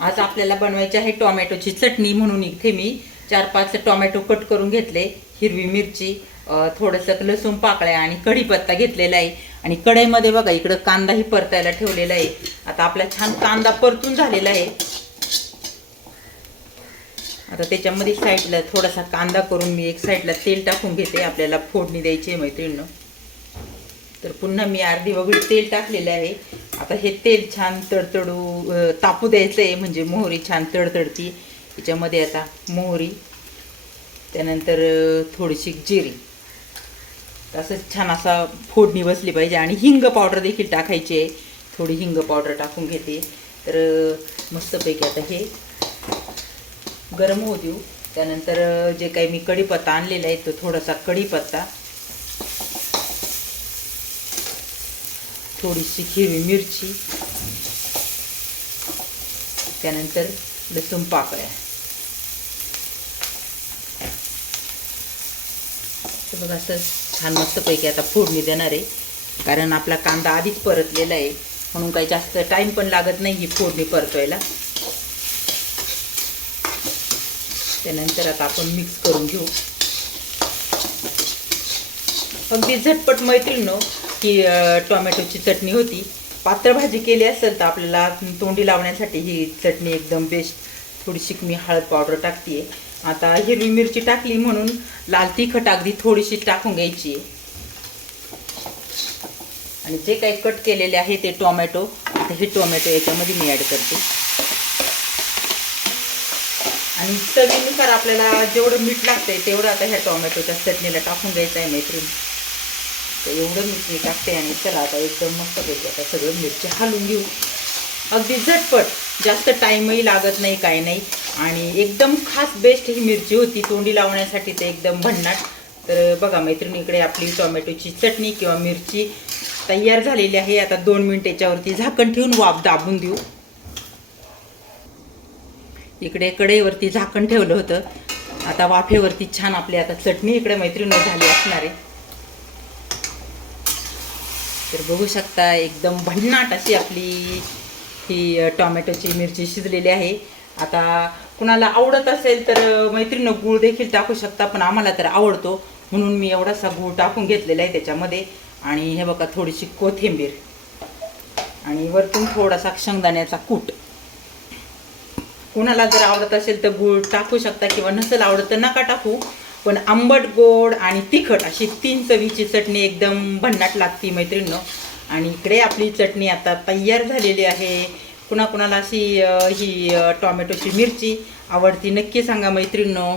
आज आपल्याला बनवायची आहे टोमॅटोची चटणी, म्हणून इथे मी 4-5 टोमॅटो कट करून घेतले, हिरवी मिरची, थोडंसं लसूण पाकळ्या आणि कढीपत्ता घेतलेला आहे. आणि कढईमध्ये बघा इकडं कांदाही परतायला ठेवलेला आहे. आता आपला छान कांदा परतून झालेला आहे. आता त्याच्यामध्ये साईडला थोडासा कांदा करून मी एक साईडला तेल टाकून घेते. आपल्याला फोडणी द्यायची आहे मैत्रिणींनो. तर पुन्हा मी अर्धी वगळी तेल टाकलेले आहे. आता हे तेल छान तापू द्यायचं आहे, म्हणजे मोहरी छान तडतडती. याच्यामध्ये आता मोहरी, त्यानंतर थोडीशी जिरी, तसंच छान असा फोडणी बसली पाहिजे. आणि हिंग पावडर देखील टाकायची आहे. थोडी हिंग पावडर टाकून घेते. तर मस्तपैकी आता हे गरम होऊ देऊ. त्यानंतर जे काही मी कढीपत्ता आणलेला आहे तो थोडासा कढीपत्ता, थोडीशी हिरवी मिरची, त्यानंतर लसूण पाकळ्या. तर बघा असं छान मस्तपैकी आता फोडणी देणार आहे. कारण आपला कांदा आधीच परतलेला आहे, म्हणून काही जास्त टाईम पण लागत नाही ही फोडणी परतवायला. त्यानंतर आता आपण मिक्स करून घेऊ. अगदी झटपट मैत्रिणींनो की टोमॅटोची चटणी होती. पातळ भाजी केली असेल तर आपल्याला तोंडी लावण्यासाठी ही चटणी एकदम बेस्ट. थोडीशी मी हळद पावडर टाकते. आता हिरवी मिरची टाकली म्हणून लाल तिखट अगदी थोडीशी टाकून घ्यायची. आणि जे काही कट केलेले आहे ते टोमॅटो, आता हे टोमॅटो याच्यामध्ये मी ॲड करते. आणि चवीनुसार आपल्याला जेवढं मीठ लागतंय तेवढं आता ह्या टोमॅटोच्या चटणीला टाकून घ्यायचं आहे मैत्रीण. तर एवढं मीठ मी टाकते. आणि चला आता एकदम मस्तपैकी आता सगळं मिरची हलवून घेऊ. अगदी झटपट, जास्त टाईमही लागत नाही, काही नाही. आणि एकदम खास बेस्ट ही मिरची होती तोंडी लावण्यासाठी, ते एकदम भन्नाट. तर बघा मैत्रिणीकडे आपली टोमॅटोची चटणी किंवा मिरची तयार झालेली आहे. आता 2 मिनिट याच्यावरती झाकण ठेवून वाफ दाबून देऊ. इकडे कढईवरती झाकण ठेवलं होतं. आता वाफेवरती छान आपली आता चटणी इकडे मैत्रिणी झाली असणार आहे. तर बघू शकता एकदम भन्नाट अशी आपली ही टोमॅटोची मिरची शिजलेली आहे. आता कुणाला आवडत असेल तर मैत्रिणी गूळ देखील टाकू शकता, पण आम्हाला तर आवडतो म्हणून मी एवढासा गूळ टाकून घेतलेला आहे त्याच्यामध्ये. आणि हे बघा थोडीशी कोथिंबीर आणि वरतून थोडासा शेंगदाण्याचा कूट. कुणाला जर आवडत असेल तर गूळ टाकू शकता, किंवा नसेल आवडत तर नका टाकू. पण आंबट, गोड आणि तिखट अशी 3 चवीची चटणी एकदम भन्नाट लागती मैत्रिणींनो. आणि इकडे आपली चटणी आता तयार झालेली आहे. कुणाकुणाला अशी ही टोमॅटोची मिरची आवडती नक्की सांगा मैत्रिणींनो.